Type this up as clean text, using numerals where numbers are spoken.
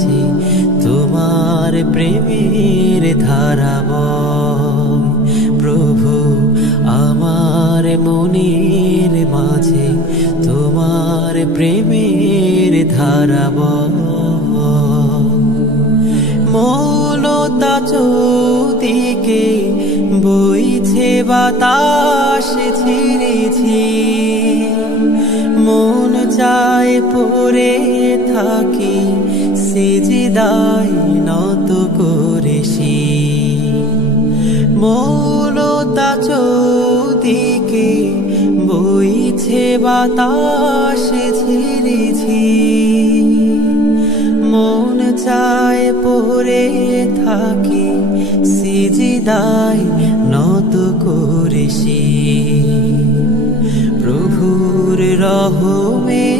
মাঝে তোমার প্রেমের ধারা বয়। প্রভু আমার মনের মাঝে তোমার প্রেমের ধারা বয়। মৌনতা চৌদিকে বইছে বাতাস ঝিরিঝি, মন চায় পড়ে থাকি সিজদায় নত করেছি। মৌনতা চৌদিকে বইছে বাতাস ঝিরিঝি, মন চায় পড়ে থাকি সিজদায় নত করেছি। প্রভুর রহমের